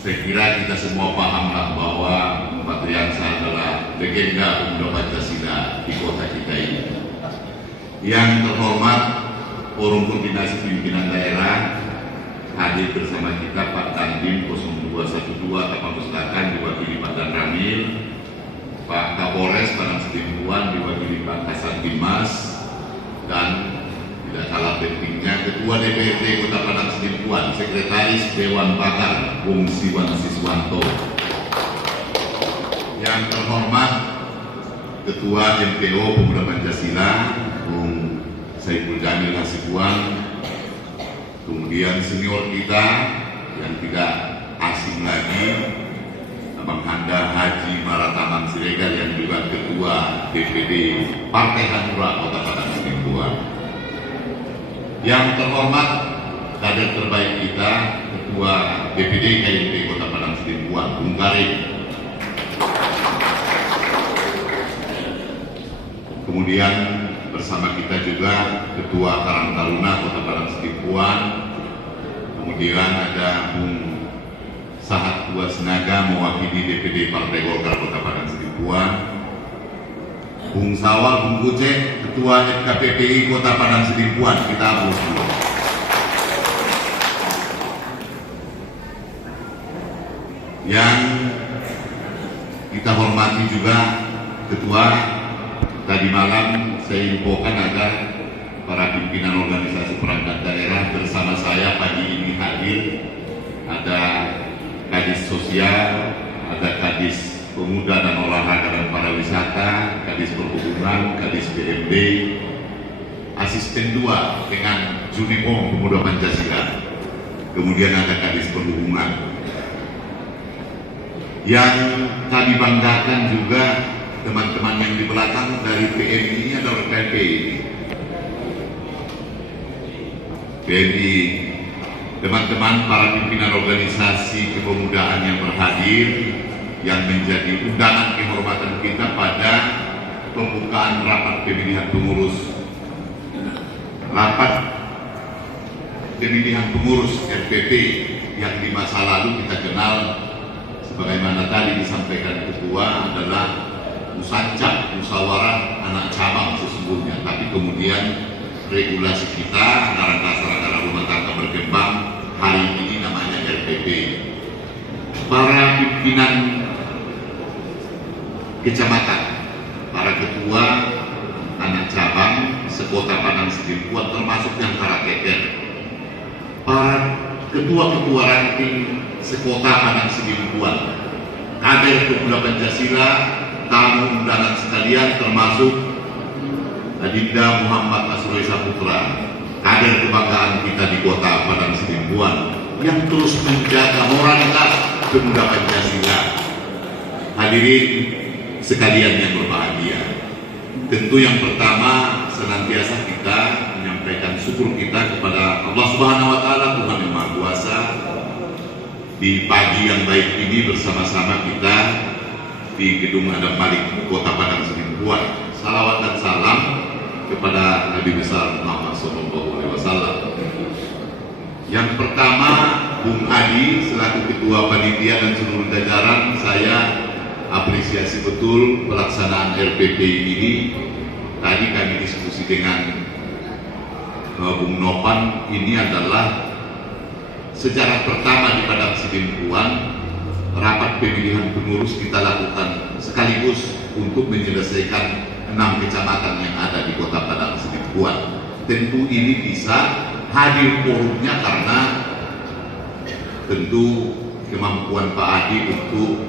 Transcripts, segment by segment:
Saya kira kita semua pahamlah bahwa Pak Triansa adalah legenda pemuda Pancasila di kota kita ini. Yang terhormat Forum Koordinasi Pimpinan Daerah, hadir bersama kita Pak Dandim 0212 Kapolres Selatan diwakili Pak Dan Ramil, Pak Kapolres Padang Sidimpuan diwakili Pak Hasan Dimas, dan tidak kalah pentingnya Ketua DPRD Kota Padang Sidimpuan, Sekretaris Dewan Pakar Bung Siwan Siswanto. Yang terhormat Ketua MPO Pemuda Pancasila Bung Saiful Jamil Hasibuan, kemudian senior kita yang tidak asing lagi Abang Handa Haji Marataman Siregar yang juga Ketua DPD Partai Hanura Kota Padang Sidimpuan. Yang terhormat kader terbaik kita Ketua DPD KIP Kota Padang Sidimpuan Bung Karim. Kemudian bersama kita juga Ketua Karang Taruna Kota Padang Sidimpuan. Kemudian ada Bung Sahat Tua Senaga mewakili DPD Partai Golkar Kota Padang Sidimpuan. Bung Sawal Bung Kucek Ketua FKPPI Kota Padang Sidimpuan, kita hapus dulu. Yang kita hormati juga Ketua, tadi malam saya infokan agar para pimpinan organisasi perangkat daerah bersama saya pagi ini hadir. Ada Kadis Sosial, ada Kadis Pemuda dan Olahraga dan Pariwisata, Kadis Perhubungan, Kadis BMD, Asisten 2 dengan Junipom Pemuda Pancasila, kemudian ada Kadis Perhubungan. Yang kami banggakan juga teman-teman yang di belakang dari PMI adalah PMI, teman-teman para pimpinan organisasi kepemudaan yang berhadir, yang menjadi undangan kehormatan kita pada pembukaan rapat pemilihan pengurus RPP yang di masa lalu kita kenal sebagaimana tadi disampaikan Ketua adalah Musancak, musyawarah anak cabang sesungguhnya, tapi kemudian regulasi kita anggaran dasar anggaran rumah tangga berkembang, hari ini namanya RPP. Para pimpinan kecamatan, para ketua anak cabang sekota Padang Sidimpuan termasuk yang karakter, para ketua-ketua ranting sekota Padang Sidimpuan, kader pemuda Pancasila, tamu undangan sekalian termasuk Adinda Muhammad Asroi Saputra, kader kebanggaan kita di kota Padang Sidimpuan yang terus menjaga moralitas pemuda Pancasila. Hadirin sekalian yang berbahagia, tentu yang pertama senantiasa kita menyampaikan syukur kita kepada Allah Subhanahu wa Ta'ala, Tuhan yang Maha Kuasa. Di pagi yang baik ini bersama-sama kita di Gedung Adam Malik Kota Padang Sidimpuan, salawat dan salam kepada Nabi besar Muhammad SAW. Yang pertama, Bung Adi selaku Ketua Panitia dan seluruh jajaran, saya apresiasi betul pelaksanaan RPP ini. Tadi kami diskusi dengan Bung Nopan, ini adalah sejarah pertama di Padang Sidimpuan rapat pemilihan pengurus kita lakukan sekaligus untuk menyelesaikan 6 kecamatan yang ada di kota Padang Sidimpuan. Tentu ini bisa hadir forumnya karena tentu kemampuan Pak Adi untuk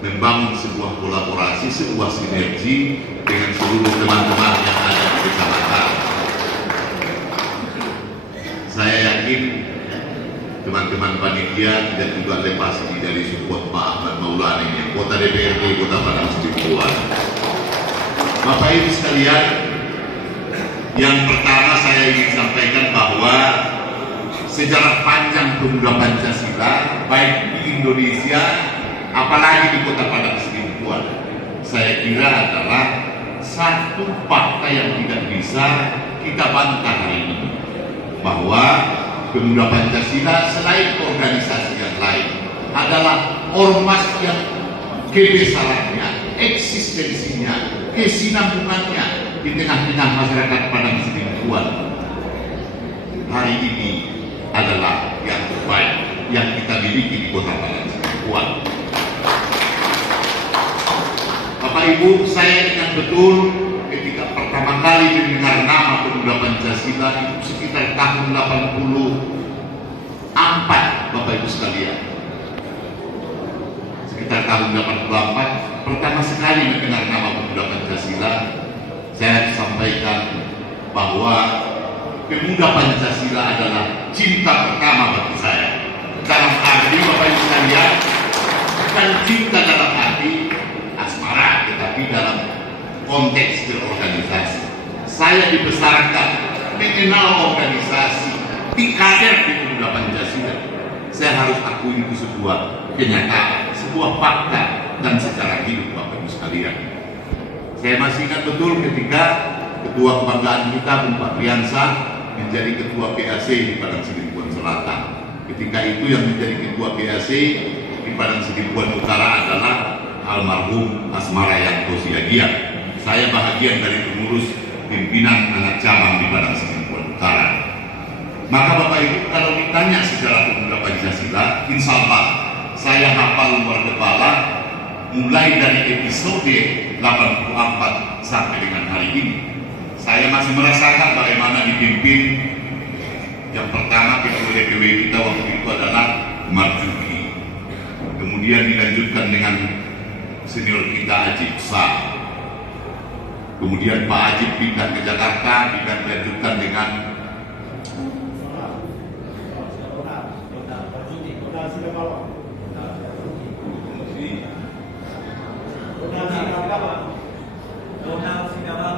membangun sebuah kolaborasi, sebuah sinergi dengan seluruh teman-teman yang ada di kecamatan. Saya yakin teman-teman panitia tidak juga lepas dari support Pak Ahmad Maulana yang kota DPRD Kota Padang Sidimpuan. Bapak Ibu sekalian, yang pertama saya ingin sampaikan bahwa sejarah panjang pemuda Pancasila baik di Indonesia apalagi di Kota Padang Sidimpuan, saya kira adalah satu fakta yang tidak bisa kita bantah hari ini, bahwa pemuda Pancasila selain organisasi yang lain adalah ormas yang kebesarannya, eksistensinya, kesinambungannya di tengah-tengah masyarakat Padang Sidempuan hari ini adalah yang terbaik yang kita miliki di Kota Padang Sidempuan. Bapak Ibu, saya ingat betul ketika pertama kali mendengar nama Pemuda Pancasila itu sekitar tahun 84, Bapak Ibu sekalian. Sekitar tahun 84, pertama sekali mendengar nama Pemuda Pancasila, saya sampaikan bahwa Pemuda Pancasila adalah cinta pertama bagi saya. Dalam arti, Bapak Ibu sekalian, bukan cinta dalam arti asmara, tetapi dalam konteks berorganisasi. Saya dibesarkan mengenal organisasi, dikader di Pemuda Pancasila. Saya harus akui itu sebuah kenyataan, sebuah fakta, dan secara hidup, Bapak Ibu sekalian. Saya masih ingat betul ketika Ketua Kebanggaan kita, Bung Fabriansah, menjadi Ketua PAC di Padang Sidempuan Selatan. Ketika itu yang menjadi Ketua PAC di Padang Sidempuan Utara adalah almarhum Asmara Yanto Siagian. Saya bahagian dari pengurus pimpinan anak cabang di Padang Sidempuan Utara. Maka Bapak Ibu, kalau ditanya sejarah Pemuda Pancasila, insya Allah saya hafal luar kepala mulai dari episode 84 sampai dengan hari ini. Saya masih merasakan bagaimana dipimpin yang pertama ketua DPW kita waktu itu adalah Marjuki. Kemudian dilanjutkan dengan senior kita Ajib Sah. Kemudian Pak Ajib pindah ke Jakarta, dilanjutkan dengan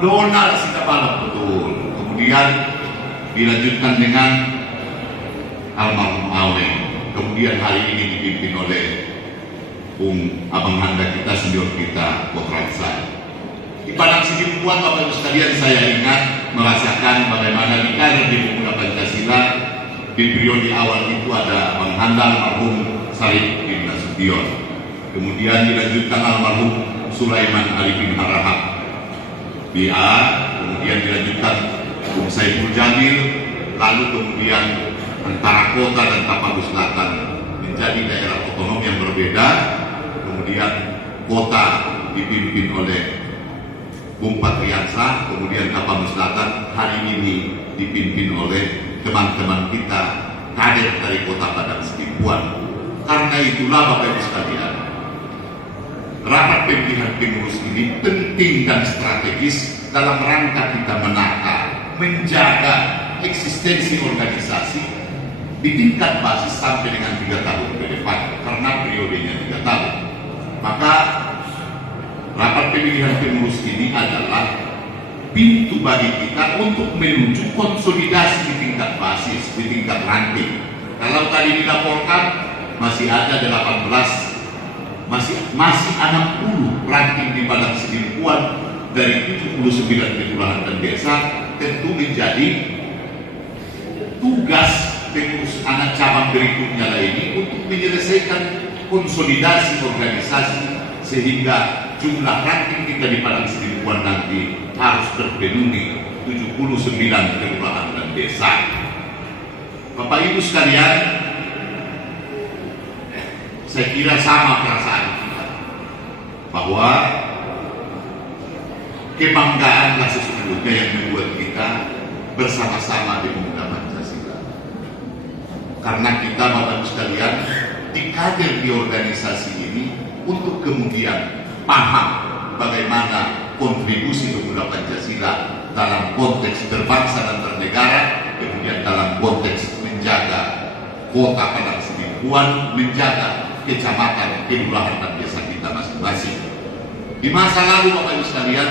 Donald Sitabalok, betul. Kemudian dilanjutkan dengan almarhum Awe. Kemudian hari ini dipimpin oleh Bung Abang Handa kita, senior kita, Kotransa. Di Padang Sidempuan, Bapak Ibu sekalian, saya ingat merasakan bagaimana di kader di Pemuda Pancasila di periode awal itu ada Abang Handa, almarhum Sarip bin Nasution. Kemudian dilanjutkan almarhum Sulaiman Arifin Harahap BA, kemudian dilanjutkan Bung Saiful Jamil, lalu kemudian antara kota dan Tapanuli Selatan menjadi daerah otonom yang berbeda. Kemudian kota dipimpin oleh Bung Fabriansah, kemudian Tapanuli Selatan hari ini dipimpin oleh teman-teman kita kader dari Kota Padang Sidempuan. Karena itulah Bapak Ibu sekalian, rapat pimpinan pengurus ini penting dan strategis dalam rangka kita menata, menjaga eksistensi organisasi di tingkat basis sampai dengan 3 tahun ke depan, karena periodenya 3 tahun. Maka rapat pemilihan pengurus ini adalah pintu bagi kita untuk menuju konsolidasi di tingkat basis, di tingkat ranting. Kalau tadi dilaporkan masih ada 18, masih 60 ranting di Padang Sidempuan dari 79 kelurahan dan desa. Tentu menjadi tugas pengurus anak cabang berikutnya ini untuk menyelesaikan konsolidasi organisasi sehingga jumlah ranting kita di Padang Sidempuan nanti harus terpenuhi 79 kelurahan dan desa. Bapak Ibu sekalian, saya kira sama perasaan kita bahwa kebanggaanlah sesungguhnya yang membuat kita bersama-sama di Pemuda Pancasila. Karena kita, Bapak Ibu sekalian, dikader di organisasi ini untuk kemudian paham bagaimana kontribusi Pemuda Pancasila dalam konteks berbangsa dan bernegara, kemudian dalam konteks menjaga Kota Padang Sidempuan, menjaga kecamatan, kelurahan dan desa kita masing-masing. Di masa lalu, Bapak Ibu sekalian,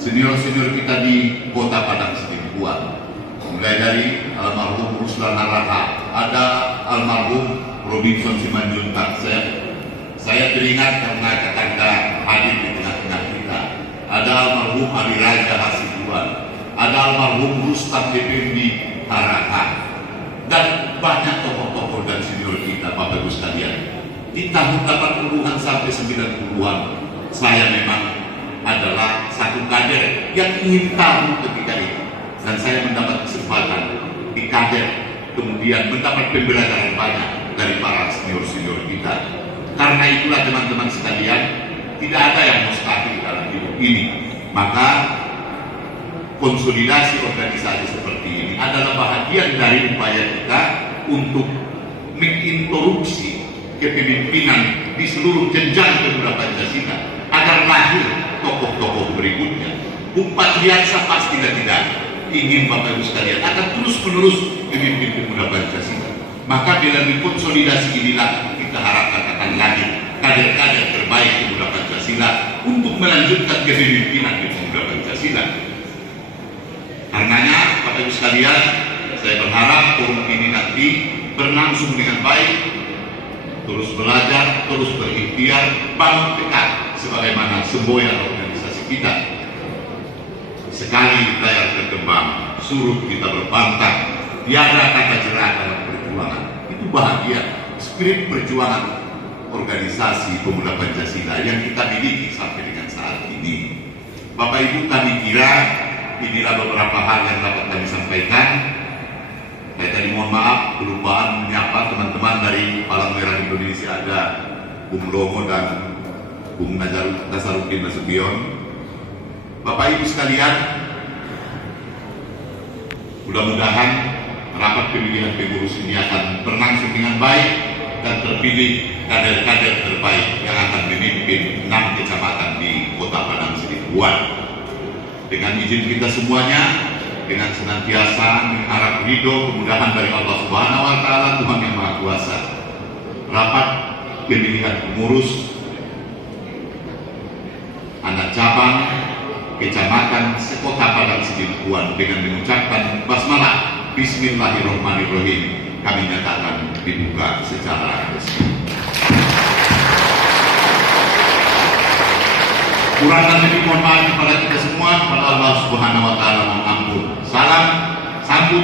senior-senior kita di Kota Padang Sidempuan, mulai dari almarhum Ruslan Naraha, ada almarhum Robinson Simanjuntak, saya teringat karena tetangga hadir di tengah-tengah kita. Ada almarhum Ali Raja Hasibuan, ada almarhum Rustam Effendi Harahan, dan banyak tokoh-tokoh dan senior kita, Bapak Ibu sekalian. di tahun 80-an sampai 90-an saya memang adalah satu kader yang ingin tahu ketika itu, dan saya mendapat kesempatan di kader, kemudian mendapat pembelajaran banyak dari para senior-senior kita. Karena itulah teman-teman sekalian, tidak ada yang mustahil dalam hidup ini. Maka konsolidasi organisasi seperti ini adalah bahagian dari upaya kita untuk menginterupsi kepemimpinan di seluruh jenjang pemuda Pancasila agar lahir tokoh-tokoh berikutnya. Bung Patriarsa pastilah tidak ingin Bapak Ibu sekalian akan terus-menerus memimpin pemuda Pancasila. Maka melalui konsolidasi inilah kita harapkan akan lahir kader-kader terbaik pemuda Pancasila untuk melanjutkan kepemimpinan di pemuda Pancasila. Karenanya Bapak Ibu sekalian, saya berharap forum ini nanti berlangsung dengan baik, terus belajar, terus berikhtiar, bangun tekad sebagaimana semboyan organisasi kita. Sekali layar berkembang, surut kita berbantah, tiada kata jerah dalam perjuangan. Itu bahagia, spirit perjuangan organisasi pemuda Pancasila yang kita miliki sampai dengan saat ini. Bapak Ibu, kami kira inilah beberapa hal yang dapat kami sampaikan. Saya tadi mohon maaf kelupaan menyapa teman-teman dari Palang Merah Indonesia, ada Bung Lomo dan Bung Nasaruddin Nasution. Bapak Ibu sekalian, mudah-mudahan rapat pemilihan pengurus ini akan berlangsung dengan baik dan terpilih kader-kader terbaik yang akan memimpin 6 kecamatan di Kota Padang Sidempuan. Dengan izin kita semuanya, dengan senantiasa mengharap ridho kemudahan dari Allah Subhanahu wa Ta'ala, Tuhan yang Maha Kuasa, rapat pemilihan pengurus anak cabang kecamatan sekota Padang Sidempuan dengan mengucapkan basmalah Bismillahirrahmanirrahim, kami nyatakan dibuka secara resmi. Kurang dan lebih mohon maaf kepada kita semua, kepada Allah Subhanahu wa Ta'ala mohon ampun. Salam sambut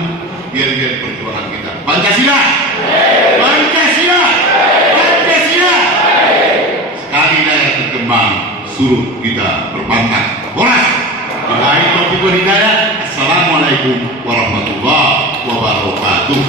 biar perjuangan kita. Pancasila! Pancasila! Pancasila! Sekali layar berkembang, surut kita berbantah. Horas! Billahi taufiq wal hidayah. Assalamualaikum warahmatullahi wabarakatuh.